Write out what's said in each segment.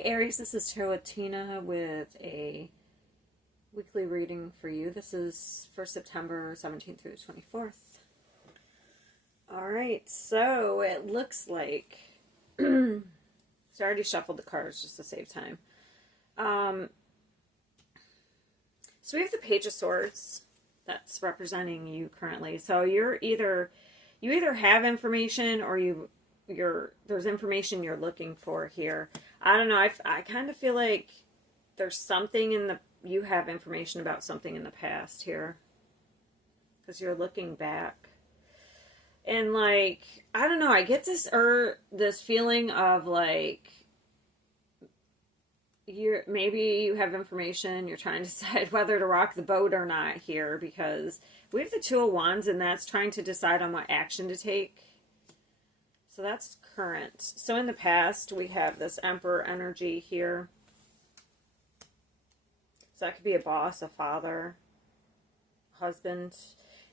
Hi Aries, this is Tarot Tina with a weekly reading for you. This is for September 17th through 24th. Alright, so it looks like so I already shuffled the cards just to save time. So we have the Page of Swords that's representing you currently. So you either have information or there's information you're looking for here. I don't know. I kind of feel like there's something you have information about something in the past here because you're looking back. And like, I don't know, I get this feeling of like maybe you have information, you're trying to decide whether to rock the boat or not here, because we have the Two of Wands and that's trying to decide on what action to take. So that's current. So in the past, we have this Emperor energy here. So that could be a boss, a father, husband.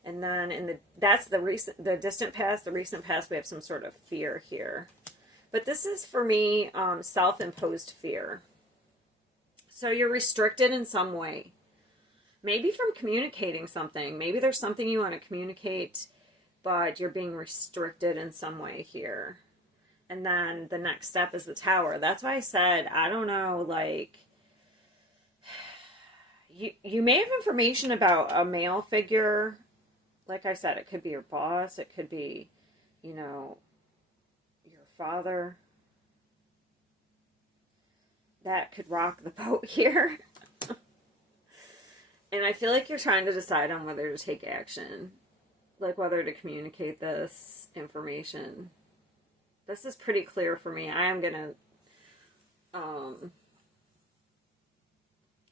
And then that's the distant past. The recent past, we have some sort of fear here. But this is, for me, self-imposed fear. So you're restricted in some way. Maybe from communicating something. Maybe there's something you want to communicate, but you're being restricted in some way here. And then the next step is the Tower. That's why I said, I don't know, like, you may have information about a male figure. Like I said, it could be your boss. It could be, your father. That could rock the boat here. And I feel like you're trying to decide on whether to take action. Like whether to communicate this information. This is pretty clear for me. I am going to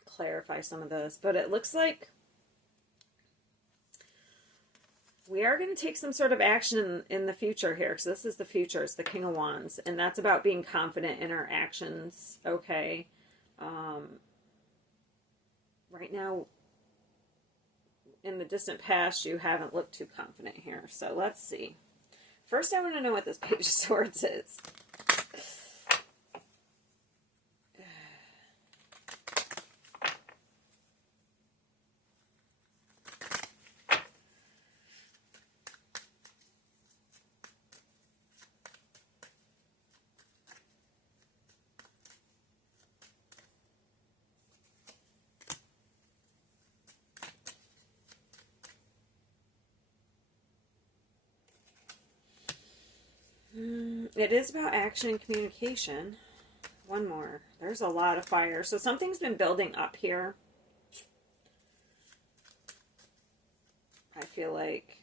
clarify some of this. But it looks like we are going to take some sort of action in the future here. Because this is the future. It's the King of Wands. And that's about being confident in our actions. Okay. Right now, in the distant past, you haven't looked too confident here. So let's see. First, I want to know what this Page of Swords is. It is about action and communication. One more. There's a lot of fire. So something's been building up here. I feel like.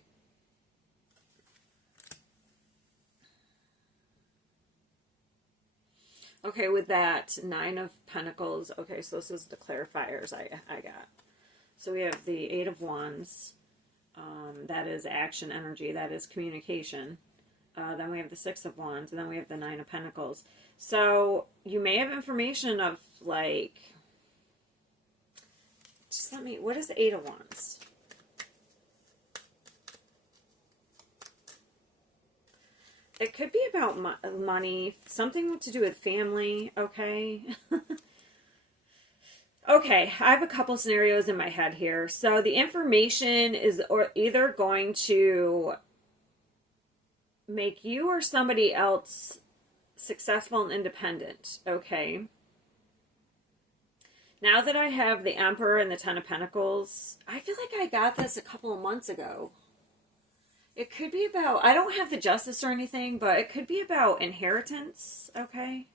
Okay, with that Nine of Pentacles. Okay, so this is the clarifiers I got. So we have the Eight of Wands. That is action energy. That is communication. Then we have the Six of Wands, and then we have the Nine of Pentacles. So you may have information of like, what is the Eight of Wands? It could be about money, something to do with family, okay? Okay, I have a couple scenarios in my head here. So the information is either going to make you or somebody else successful and independent, okay? Now that I have the Emperor and the Ten of Pentacles, I feel like I got this a couple of months ago. It could be about, I don't have the Justice or anything, but it could be about inheritance, okay?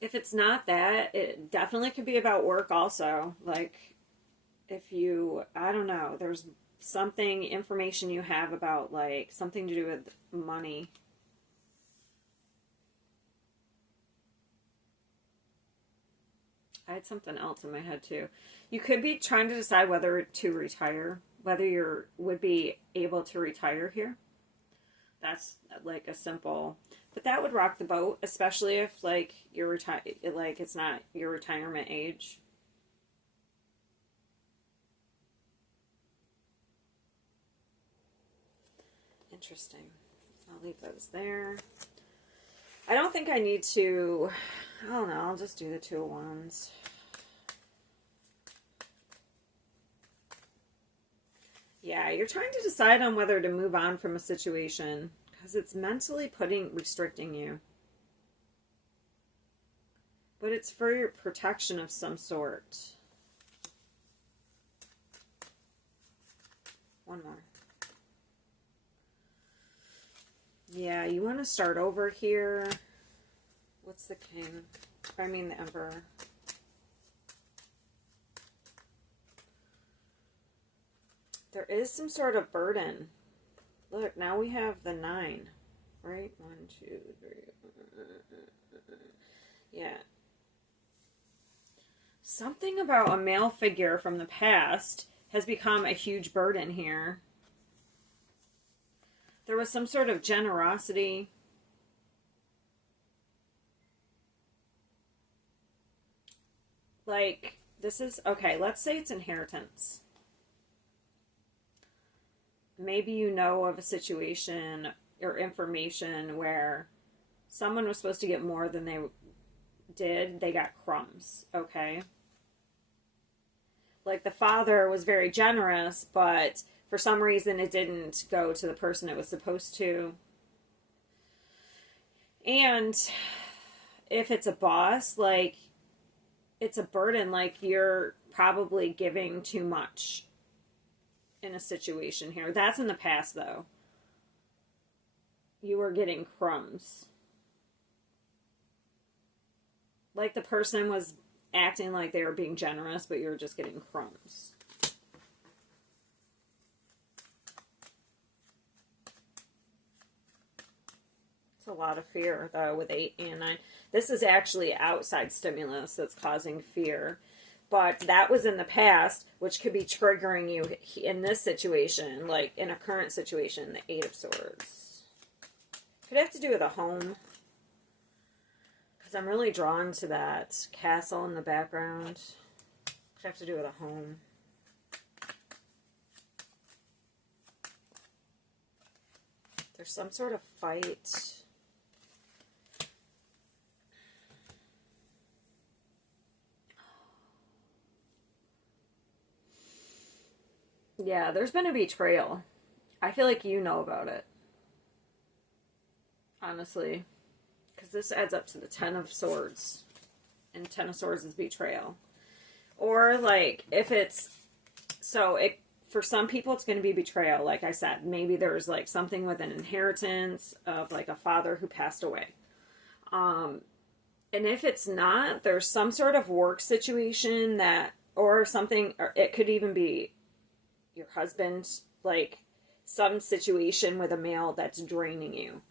If it's not that, it definitely could be about work also. Like, if you, I don't know, there's something, information you have about, like, something to do with money. I had something else in my head, too. You could be trying to decide whether to retire, whether you would be able to retire here. That's, like, a simple... But that would rock the boat, especially if, like, it's not your retirement age. Interesting. I'll leave those there. I don't think I need to, I don't know, I'll just do the Two of Wands. Yeah, you're trying to decide on whether to move on from a situation because it's mentally restricting you. But it's for your protection of some sort. One more. Yeah, you want to start over here. What's the king? I mean the emperor. There is some sort of burden. Look, now we have the 9. Right? 1, 2, 3. Yeah. Something about a male figure from the past has become a huge burden here. There was some sort of generosity. Like, this is, okay, let's say it's inheritance. Maybe you know of a situation or information where someone was supposed to get more than they did. They got crumbs, okay? Like, the father was very generous, but for some reason it didn't go to the person it was supposed to. And if it's a boss, like, it's a burden, like you're probably giving too much in a situation here. That's in the past, though. You were getting crumbs. Like the person was acting like they were being generous, but you were just getting crumbs. It's a lot of fear, though, with 8 and 9. This is actually outside stimulus that's causing fear. But that was in the past, which could be triggering you in this situation, like in a current situation, the 8 of Swords. Could have to do with a home. Because I'm really drawn to that castle in the background. Could have to do with a home. There's some sort of fight. Yeah, there's been a betrayal. I feel like you know about it. Honestly. Because this adds up to the 10 of Swords. And 10 of Swords is betrayal. Or, like, if it's... So, for some people, it's going to be betrayal. Like I said, maybe there's, like, something with an inheritance of, like, a father who passed away. And if it's not, there's some sort of work situation that... Or something... Or it could even be your husband, like some situation with a male that's draining you.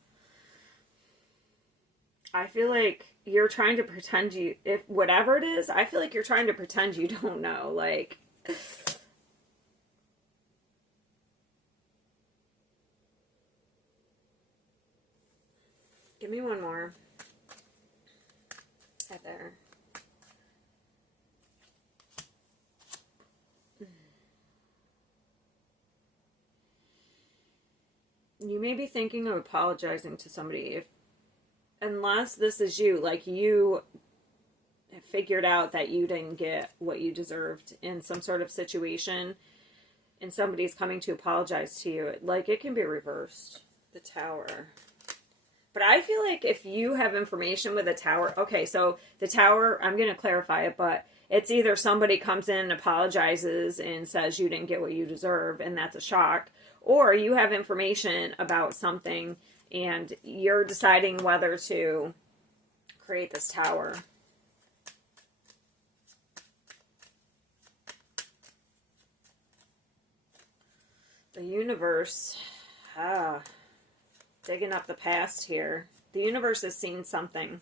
I feel like you're trying to pretend if whatever it is, I feel like you're trying to pretend you don't know. Like, give me one more. Right there. You may be thinking of apologizing to somebody unless this is you, like you have figured out that you didn't get what you deserved in some sort of situation and somebody's coming to apologize to you. Like, it can be reversed. The Tower. But I feel like if you have information with a Tower, okay, so the Tower, I'm going to clarify it, but it's either somebody comes in and apologizes and says you didn't get what you deserve, and that's a shock, or you have information about something and you're deciding whether to create this Tower. The universe, digging up the past here. The universe has seen something.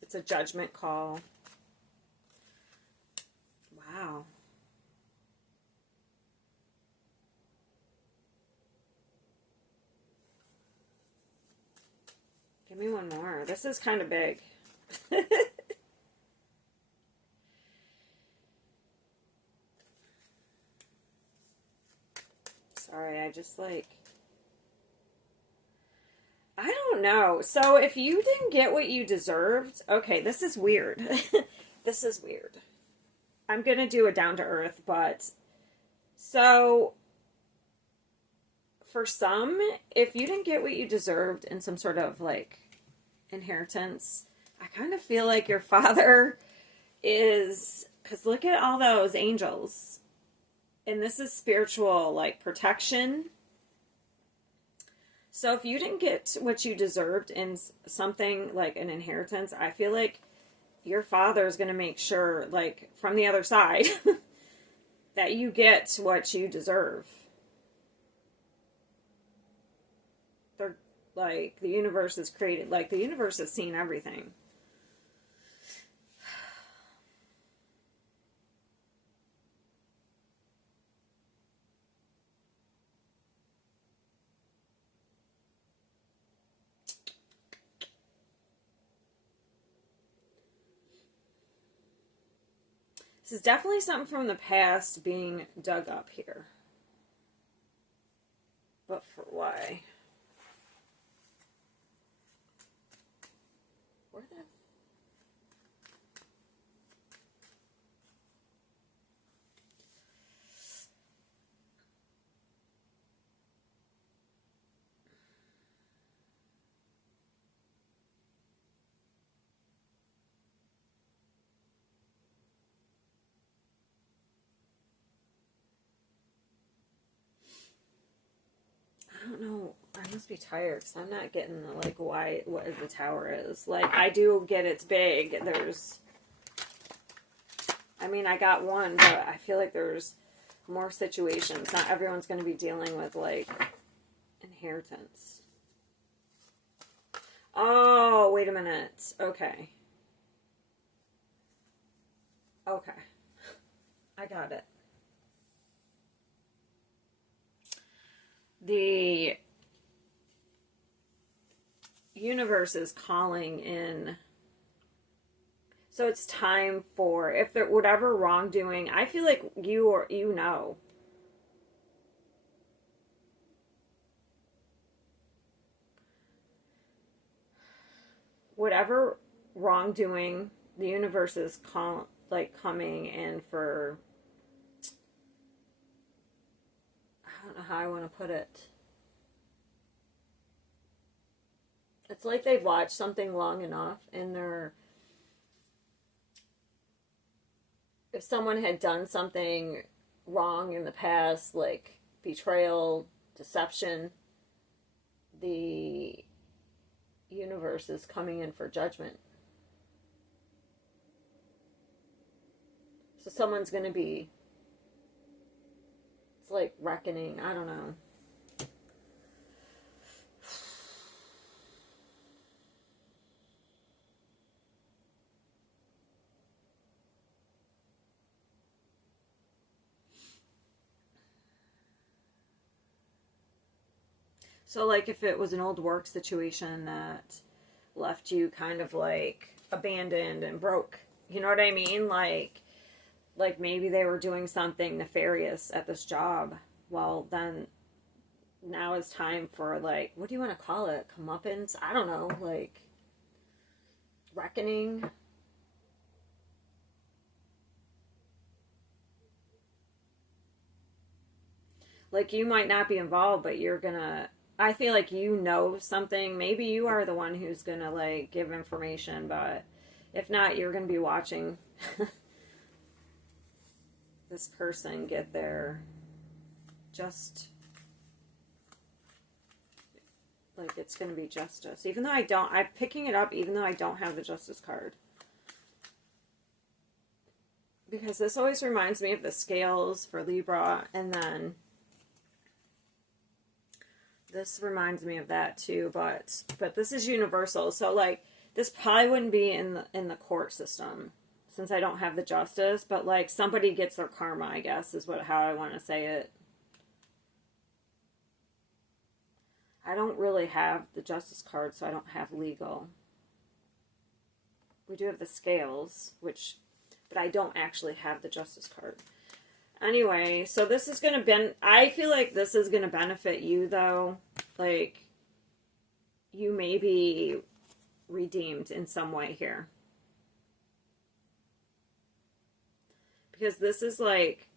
It's a judgment call. Wow. Give me one more. This is kind of big. Sorry, I just like no. So if you didn't get what you deserved, okay, this is weird. This is weird. I'm going to do a down to earth, but so for some, if you didn't get what you deserved in some sort of like inheritance, I kind of feel like your father is, because look at all those angels. And this is spiritual, like protection. So if you didn't get what you deserved in something like an inheritance, I feel like your father is going to make sure, like from the other side, that you get what you deserve. They're like, the universe is created, like the universe has seen everything. This is definitely something from the past being dug up here. But for why? Where the... I don't know. I must be tired because I'm not getting the, like, why, what the tower is. Like, I do get it's big. There's, I mean, I got one, but I feel like there's more situations. Not everyone's going to be dealing with, like, inheritance. Oh, wait a minute. Okay. Okay. I got it. The universe is calling in. So it's time for, if there whatever wrongdoing, I feel like you know. Whatever wrongdoing, the universe is coming in for, I don't know how I want to put it. It's like they've watched something long enough and if someone had done something wrong in the past, like betrayal, deception, the universe is coming in for judgment. So someone's going to be, it's like reckoning. I don't know. So, like, if it was an old work situation that left you kind of like abandoned and broke, you know what I mean? Like maybe they were doing something nefarious at this job. Well, then now is time for, like, what do you want to call it? Comeuppance? I don't know. Like, reckoning. Like, you might not be involved, but you're gonna, I feel like you know something. Maybe you are the one who's gonna, like, give information, but if not, you're gonna be watching this person get their just, like, it's gonna be justice. Even though I'm picking it up even though I don't have the justice card. Because this always reminds me of the scales for Libra, and then this reminds me of that too, but this is universal. So, like, this probably wouldn't be in the court system since I don't have the justice, but, like, somebody gets their karma, I guess, is how I want to say it. I don't really have the justice card, so I don't have legal. We do have the scales, but I don't actually have the justice card. Anyway, so this is going to I feel like this is going to benefit you, though. Like, you may be redeemed in some way here. Because this is like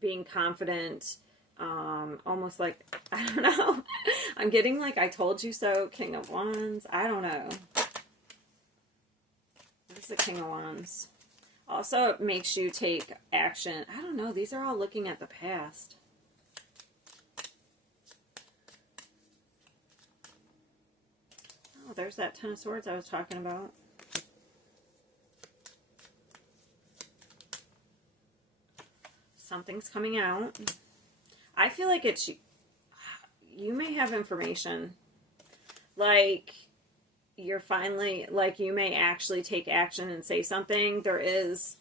being confident, almost like, I don't know. I'm getting like, I told you so, King of Wands. I don't know. What is the King of Wands? Also, it makes you take action. I don't know. These are all looking at the past. Oh, there's that Ten of Swords I was talking about. Something's coming out. I feel like it's, you may have information. Like, you're finally, like, you may actually take action and say something. There is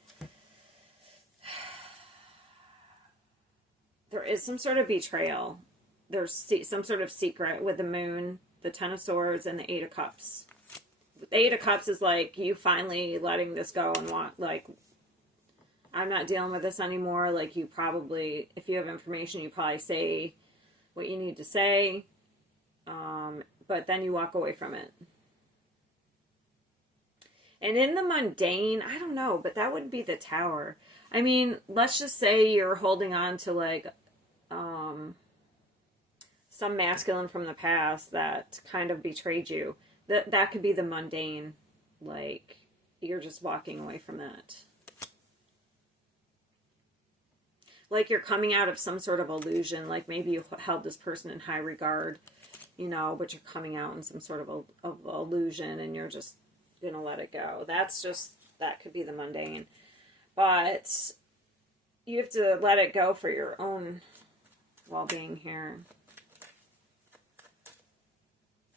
some sort of betrayal. There's some sort of secret with the Moon, the Ten of Swords, and the Eight of Cups. The Eight of Cups is like you finally letting this go and want, like, I'm not dealing with this anymore. Like, you probably, if you have information, you probably say what you need to say, but then you walk away from it. And in the mundane, I don't know, but that would be the Tower. I mean, let's just say you're holding on to, like, some masculine from the past that kind of betrayed you. That could be the mundane. Like, you're just walking away from that. Like, you're coming out of some sort of illusion. Like, maybe you held this person in high regard, you know, but you're coming out in some sort of illusion, and you're just gonna let it go. That could be the mundane. But you have to let it go for your own well-being here.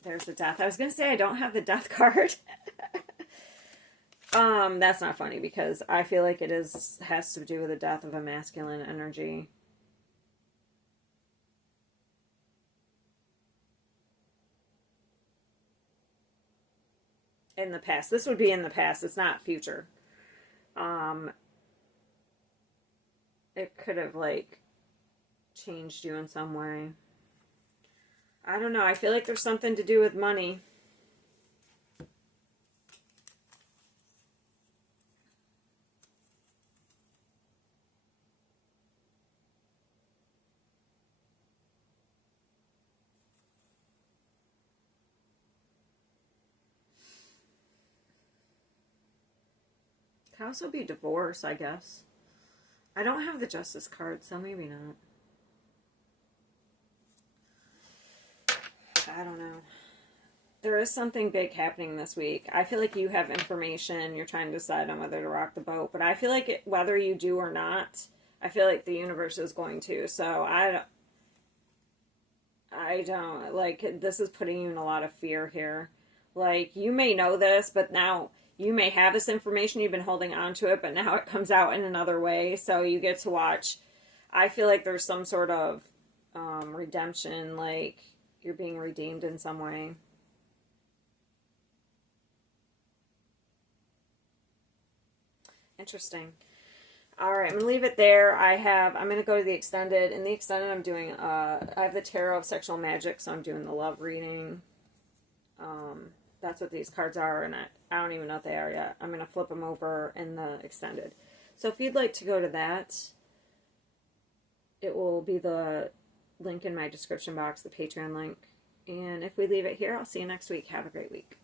There's the Death. I was going to say I don't have the Death card. That's not funny because I feel like it has to do with the death of a masculine energy. In the past. This would be in the past. It's not future. It could have, like, changed you in some way. I don't know. I feel like there's something to do with money. Could also be divorce, I guess. I don't have the Justice card, so maybe not. I don't know. There is something big happening this week. I feel like you have information. You're trying to decide on whether to rock the boat. But I feel like whether you do or not, I feel like the universe is going to. So I don't. Like, this is putting you in a lot of fear here. Like, you may know this, but now you may have this information. You've been holding on to it, but now it comes out in another way. So you get to watch. I feel like there's some sort of redemption. Like, you're being redeemed in some way. Interesting. All right, I'm going to leave it there. I'm going to go to the extended. In the extended, I'm doing, I have the Tarot of Sexual Magic, so I'm doing the love reading. That's what these cards are, and I don't even know what they are yet. I'm going to flip them over in the extended. So if you'd like to go to that, it will be the link in my description box, the Patreon link. And if we leave it here, I'll see you next week. Have a great week.